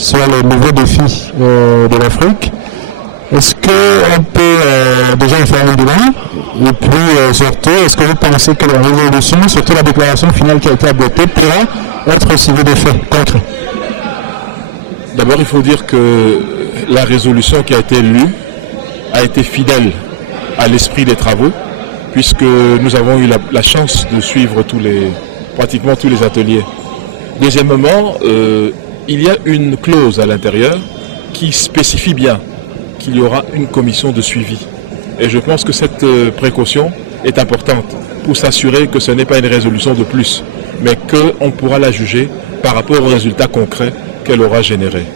sur les nouveaux défis de l'Afrique. Est-ce qu'on peut déjà faire un bilan? Et puis surtout, est-ce que vous pensez que la résolution, surtout la déclaration finale qui a été adoptée, pourra être suivie de faits concrets? D'abord, il faut dire que la résolution qui a été lue a été fidèle à l'esprit des travaux, puisque nous avons eu la chance de suivre pratiquement tous les ateliers. Deuxièmement, il y a une clause à l'intérieur qui spécifie bien qu'il y aura une commission de suivi. Et je pense que cette précaution est importante pour s'assurer que ce n'est pas une résolution de plus, mais qu'on pourra la juger par rapport aux résultats concrets qu'elle aura générés.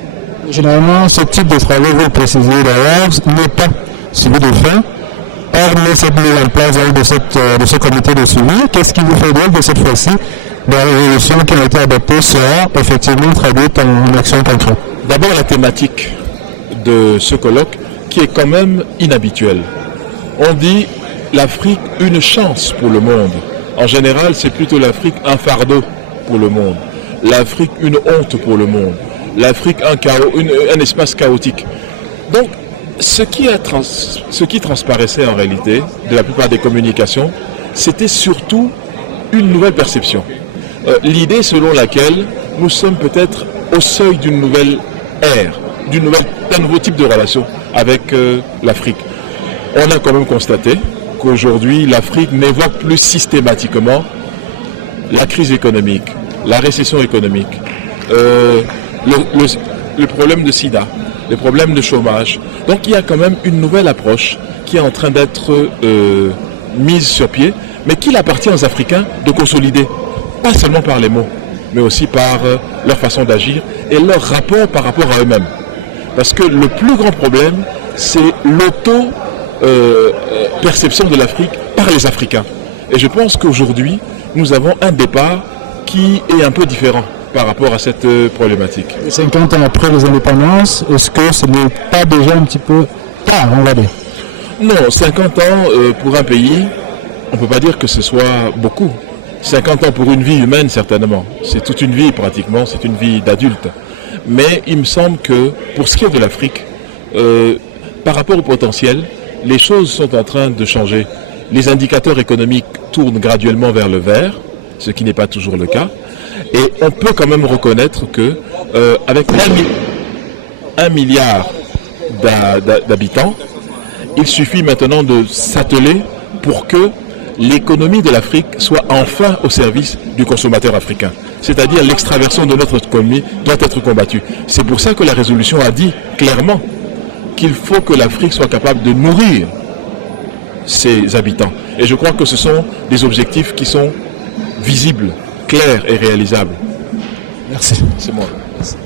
Généralement, ce type de travail, vous le précisez d'ailleurs, n'est pas suivi de fait. Hormis cette mise en place de ce comité de suivi, qu'est-ce qui vous fait dire que cette fois-ci, la résolution qui a été adoptée sera effectivement traduite en action concrète? D'abord, la thématique de ce colloque qui est quand même inhabituel. On dit l'Afrique une chance pour le monde. En général, c'est plutôt l'Afrique un fardeau pour le monde. L'Afrique une honte pour le monde. L'Afrique un espace chaotique. Donc, ce qui transparaissait en réalité de la plupart des communications, c'était surtout une nouvelle perception. L'idée selon laquelle nous sommes peut-être au seuil d'une nouvelle ère, d'un nouveau type de relation avec l'Afrique. On a quand même constaté qu'aujourd'hui, l'Afrique n'évoque plus systématiquement la crise économique, la récession économique, le problème de sida, le problème de chômage. Donc il y a quand même une nouvelle approche qui est en train d'être mise sur pied, mais qu'il appartient aux Africains de consolider, pas seulement par les mots, mais aussi par leur façon d'agir et leur rapport par rapport à eux-mêmes. Parce que le plus grand problème, c'est l'auto-perception de l'Afrique par les Africains. Et je pense qu'aujourd'hui, nous avons un départ qui est un peu différent par rapport à cette problématique. 50 ans après les indépendances, est-ce que ce n'est pas déjà un petit peu tard, on va dire? Non, 50 ans pour un pays, on ne peut pas dire que ce soit beaucoup. 50 ans pour une vie humaine, certainement. C'est toute une vie pratiquement, c'est une vie d'adulte. Mais il me semble que pour ce qui est de l'Afrique, par rapport au potentiel, les choses sont en train de changer. Les indicateurs économiques tournent graduellement vers le vert, ce qui n'est pas toujours le cas. Et on peut quand même reconnaître que avec 1 milliard d'habitants, il suffit maintenant de s'atteler pour que l'économie de l'Afrique soit enfin au service du consommateur africain. C'est-à-dire l'extraversion de notre économie doit être combattue. C'est pour ça que la résolution a dit clairement qu'il faut que l'Afrique soit capable de nourrir ses habitants. Et je crois que ce sont des objectifs qui sont visibles, clairs et réalisables. Merci. C'est moi. Merci.